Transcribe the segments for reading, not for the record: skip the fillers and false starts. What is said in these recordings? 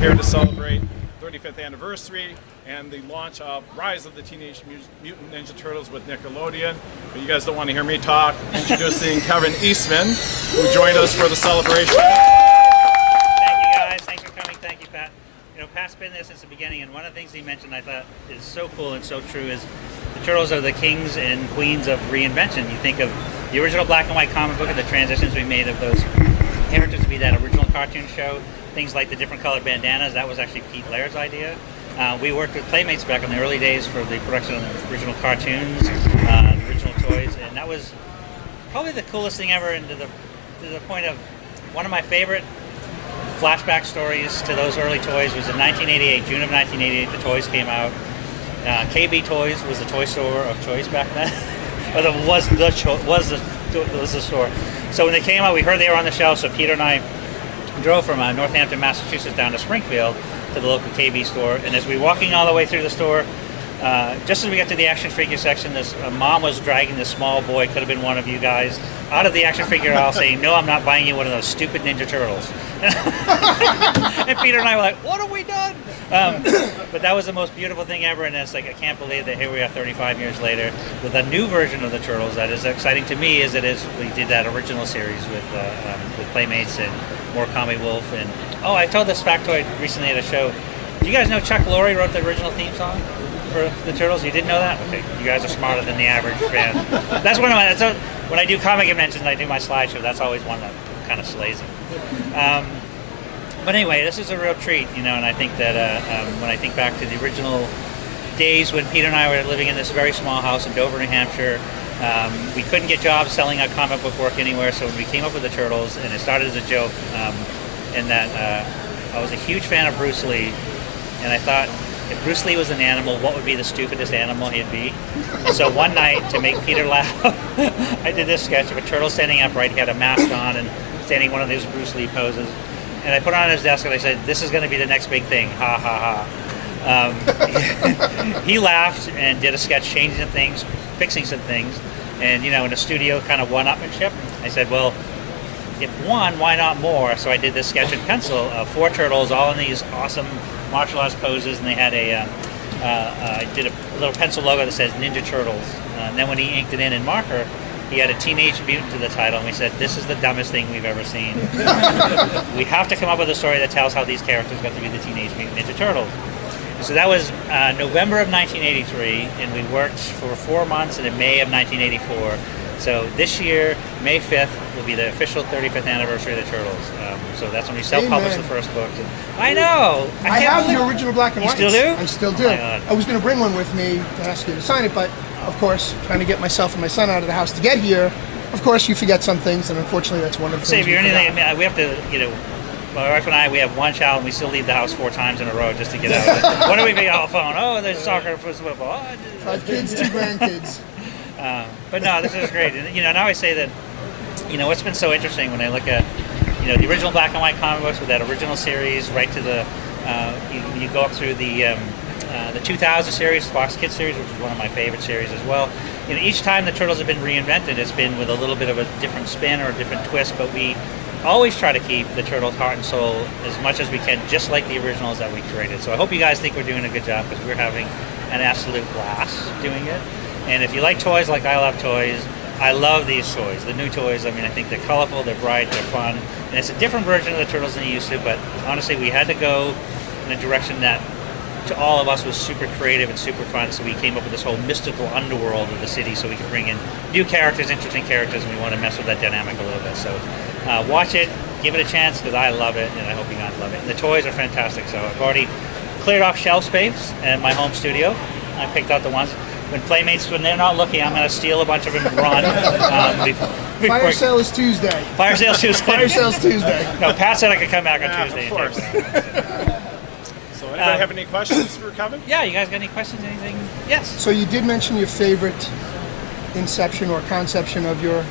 here to celebrate 35th anniversary and the launch of Rise of the Teenage Mutant Ninja Turtles with Nickelodeon. But you guys don't want to hear me talk. Introducing Kevin Eastman, who joined us for the celebration. Thank you guys, thanks for coming, thank you Pat. You know, Pat's been there since the beginning, and one of the things he mentioned I thought is so cool and so true is the Turtles are the kings and queens of reinvention. You think of the original black and white comic book and the transitions we made of those characters to be that original cartoon show, things like the different colored bandanas, that was actually Pete Laird's idea. We worked with Playmates back in the early days for the production of the original cartoons, the original toys, and that was probably the coolest thing ever, and to the point of one of my favorite flashback stories to those early toys was in 1988, June of 1988, the toys came out. KB Toys was the toy store of choice back then. Or was the store. So when they came out, we heard they were on the shelf, so Peter and I drove from Northampton, Massachusetts down to Springfield to the local KB store, and as we were walking all the way through the store, just as we got to the action figure section, this mom was dragging this small boy, could have been one of you guys, out of the action figure aisle saying, "No, I'm not buying you one of those stupid Ninja Turtles." And Peter and I were like, "What have we done?" But that was the most beautiful thing ever, and it's like, I can't believe that here we are 35 years later with a new version of the Turtles that is exciting to me as it is. We did that original series with Playmates and Murakami Wolf. And oh, I told this factoid recently at a show. Do you guys know Chuck Lorre wrote the original theme song for the Turtles? You didn't know that? Okay, you guys are smarter than the average fan. That's one of my, when I do comic conventions, I do my slideshow, that's always one that kind of slays it. But anyway, this is a real treat, you know, and I think that when I think back to the original days when Peter and I were living in this very small house in Dover, New Hampshire, we couldn't get jobs selling our comic book work anywhere, so when we came up with the Turtles, and it started as a joke, in that I was a huge fan of Bruce Lee, and I thought, if Bruce Lee was an animal, what would be the stupidest animal he'd be? And so one night, to make Peter laugh, I did this sketch of a turtle standing upright. He had a mask on and standing one of those Bruce Lee poses. And I put it on his desk and I said, "This is going to be the next big thing, ha ha ha." He laughed and did a sketch changing some things, fixing some things. And, you know, in a studio kind of one-upmanship, I said, well, if one, why not more? So I did this sketch in pencil of 4 turtles all in these awesome martial arts poses, and they had I did a little pencil logo that says Ninja Turtles. And then when he inked it in marker, he had a Teenage Mutant to the title, and we said, this is the dumbest thing we've ever seen. We have to come up with a story that tells how these characters got to be the Teenage Mutant Ninja Turtles. So that was November of 1983, and we worked for 4 months, and in May of 1984. So this year, May 5th, will be the official 35th anniversary of the Turtles. So that's when we self-published the first book. I know! I have the original black and white. You still do? I still do. I was going to bring one with me to ask you to sign it, but of course, trying to get myself and my son out of the house to get here, of course you forget some things, and unfortunately that's one of the things. Save you anything, I mean, we have to, you know, my wife and I, we have one child, and we still leave the house 4 times in a row just to get out. What do we pick on the phone? Oh, there's soccer, football. 5 kids, 2 grandkids. But no, this is great. And, you know, now I say that, you know, what's been so interesting when I look at, you know, the original black and white comic books with that original series, right to the, you go up through the 2000 series, Fox Kids series, which is one of my favorite series as well. You know, each time the Turtles have been reinvented, it's been with a little bit of a different spin or a different twist, but we always try to keep the Turtles' heart and soul as much as we can, just like the originals that we created. So I hope you guys think we're doing a good job, because we're having an absolute blast doing it. And if you like toys like I love toys, I love these toys, the new toys. I mean, I think they're colorful, they're bright, they're fun, and it's a different version of the Turtles than you used to, but honestly, we had to go in a direction that to all of us was super creative and super fun, so we came up with this whole mystical underworld of the city so we could bring in new characters, interesting characters, and we want to mess with that dynamic a little bit. So watch it, give it a chance, because I love it, and I hope you guys love it. And the toys are fantastic, so I've already cleared off shelf space in my home studio. I picked out the ones. When Playmates, when they're not looking, I'm going to steal a bunch of them and run. Fire sale is Tuesday. Fire sale's Tuesday. Fire sale's Tuesday. No, Pat said I could come back on Tuesday. Of course. So anybody have any questions for Kevin? Yeah, you guys got any questions, anything? Yes. So you did mention your favorite inception or conception of your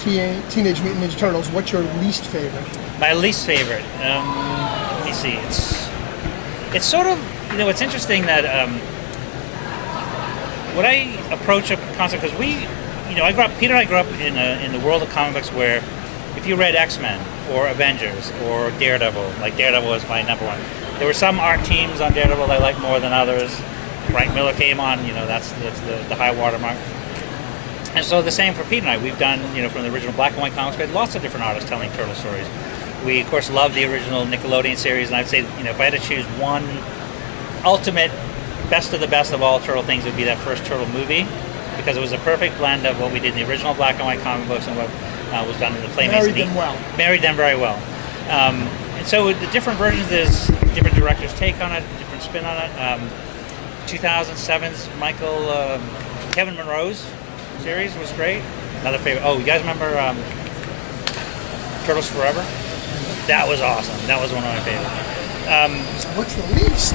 Teenage Mutant Ninja Turtles. What's your least favorite? My least favorite? Let me see. It's sort of, you know, it's interesting that when I approach a concept, because Peter and I grew up in the world of comic books where if you read X-Men or Avengers or Daredevil, like Daredevil was my number one, There were some art teams on Daredevil I liked more than others. Frank Miller came on, that's the high watermark. And so the same for Pete and I. We've done, from the original black and white comics, we had lots of different artists telling turtle stories. We, of course, love the original Nickelodeon series, and I'd say, if I had to choose one ultimate best of the best of all turtle things, it would be that first turtle movie, because it was a perfect blend of what we did in the original black and white comic books and what was done in the Playmates. Married them very well. And so the different versions, there's different directors' take on it, different spin on it. 2007's Kevin Monroe's series was great. Another favorite. Oh, you guys remember Turtles Forever? That was awesome. That was one of my favorites. What's the least?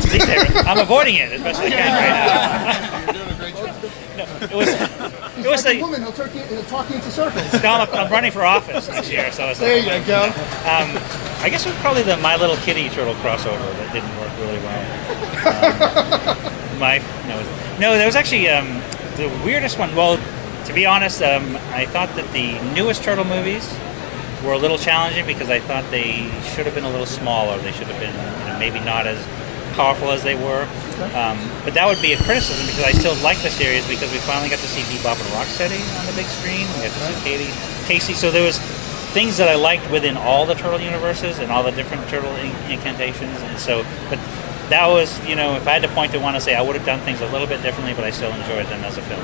I'm avoiding it as best I can right now. You're doing a great job. No, it was like a woman. He'll talk you into circles. No, I'm running for office next year, so it's there you go. I guess it was probably the My Little Kitty Turtle crossover that didn't work really well. No, there was actually the weirdest one. Well, to be honest, I thought that the newest Turtle movies were a little challenging because I thought they should have been a little smaller. They should have been maybe not as powerful as they were. But that would be a criticism because I still like the series because we finally got to see Bebop and Rocksteady on the big screen. We got to see Casey. So there was things that I liked within all the Turtle universes and all the different Turtle incantations. And so, but that was, if I had to point to one to say I would have done things a little bit differently, but I still enjoyed them as a film.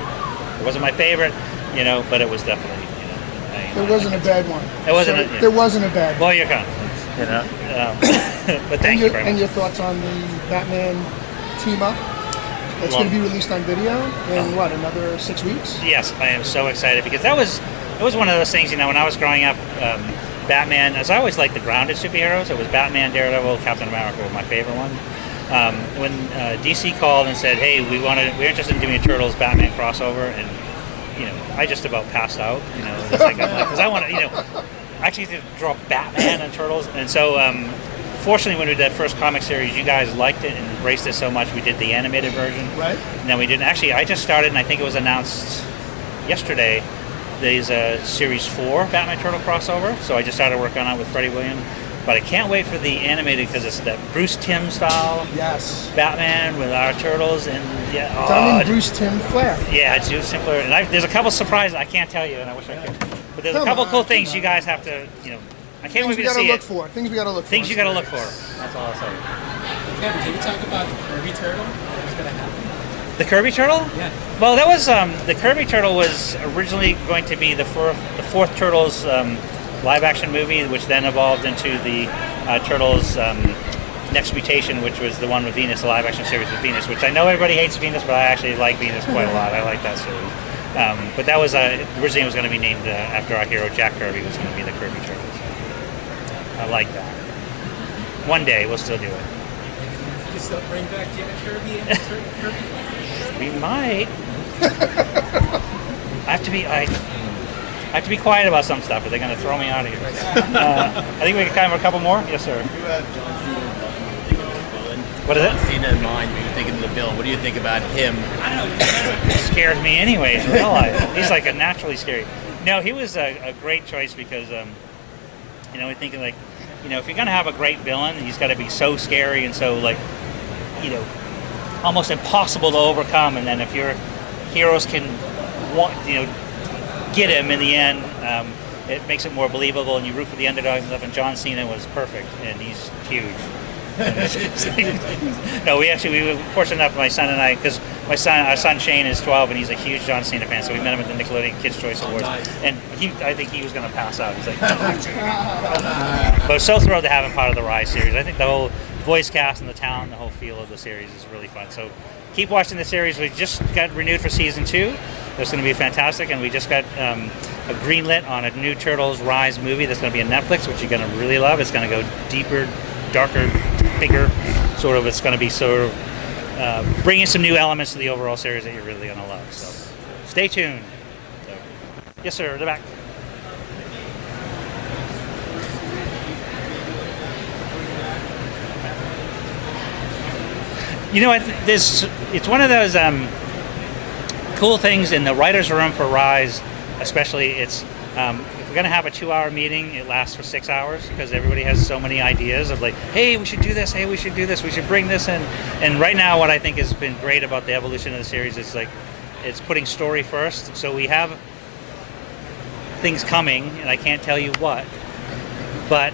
It wasn't my favorite, but it was definitely, There wasn't a bad one. It wasn't. There wasn't a bad one. Well, you're kind but thank you very much. And your thoughts on the Batman team up? It's going to be released on video in another 6 weeks? Yes, I am so excited because it was one of those things. When I was growing up, Batman. As I always liked the grounded superheroes, it was Batman, Daredevil, Captain America were my favorite one. When DC called and said, "Hey, we're interested in doing a Turtles Batman crossover," and I just about passed out. It's like because I want to, actually to draw Batman and Turtles, and so fortunately when we did that first comic series, you guys liked it and embraced it so much. We did the animated version, right? And then we didn't. Actually, I just started, and I think it was announced yesterday. There's a Series 4 Batman Turtle crossover, so I just started working on it with Freddie Williams. But I can't wait for the animated because it's that Bruce Timm style. Yes. Batman with our turtles and done in Bruce Timm flair. Yeah, it's Bruce Timm flair. And there's a couple surprises I can't tell you, and I wish I could. But there's a couple cool things you guys have to, I can't wait to see it. Things we got to look for. Things you got to look for. That's all I'll say. Kevin, can you talk about the Kirby Turtle? What's going to happen? The Kirby Turtle? Yeah. Well, that was the Kirby Turtle was originally going to be the fourth Turtles live-action movie, which then evolved into the Turtles Next Mutation, which was the one with Venus, the live-action series with Venus, which I know everybody hates Venus, but I actually like Venus quite a lot. I like that series. But that was originally it was going to be named after our hero Jack Kirby was going to be the Kirby Turtles. I like that. One day we'll still do it. You can still bring back Jim and Kirby and Kirby. We might. I have to be quiet about some stuff, or they're going to throw me out of here. I think we can cover a couple more. Yes, sir. You had John Cena in mind when you think of the villain. What is it? John Cena in mind when you're thinking of the villain. What do you think about him? He scares me anyway in real life. He's like a naturally scary. No, he was a great choice because, we're thinking like, if you're going to have a great villain, he's got to be so scary and so like, almost impossible to overcome. And then if your heroes can, get him in the end, it makes it more believable, and you root for the underdogs and stuff. And John Cena was perfect, and he's huge. No, we were fortunate enough, my son and I, because our son Shane is 12, and he's a huge John Cena fan, so we met him at the Nickelodeon Kids' Choice Awards, and I think he was going to pass out. He's like, but I'm so thrilled to have him part of the Rise series. I think the whole voice cast and the talent, the whole feel of the series is really fun. So keep watching the series. We just got renewed for season 2. It's going to be fantastic, and we just got a greenlit on a new Turtles Rise movie that's going to be on Netflix, which you're going to really love. It's going to go deeper, darker, bigger, sort of. It's going to be sort of bringing some new elements to the overall series that you're really going to love. So stay tuned. So, yes, sir, in the back. It's one of those cool things in the writer's room for Rise, especially. It's if going to have a 2-hour meeting. It lasts for 6 hours because everybody has so many ideas of like, hey, we should do this. Hey, we should do this. We should bring this in. And right now, what I think has been great about the evolution of the series is like, it's putting story first. So we have things coming, and I can't tell you what, but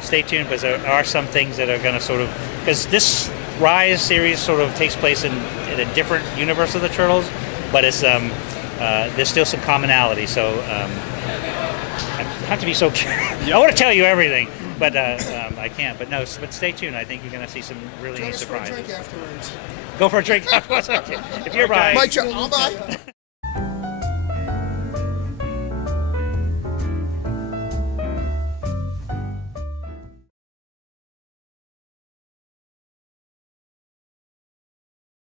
stay tuned because there are some things that are going to sort of, because this Rise series sort of takes place in a different universe of the Turtles, but it's there's still some commonality. So I have to be so careful. I want to tell you everything, but I can't. But no, but stay tuned. I think you're going to see some really Join neat us for a surprises. drink afterwards. Go for a drink afterwards. If you're right. Mike, I'll buy.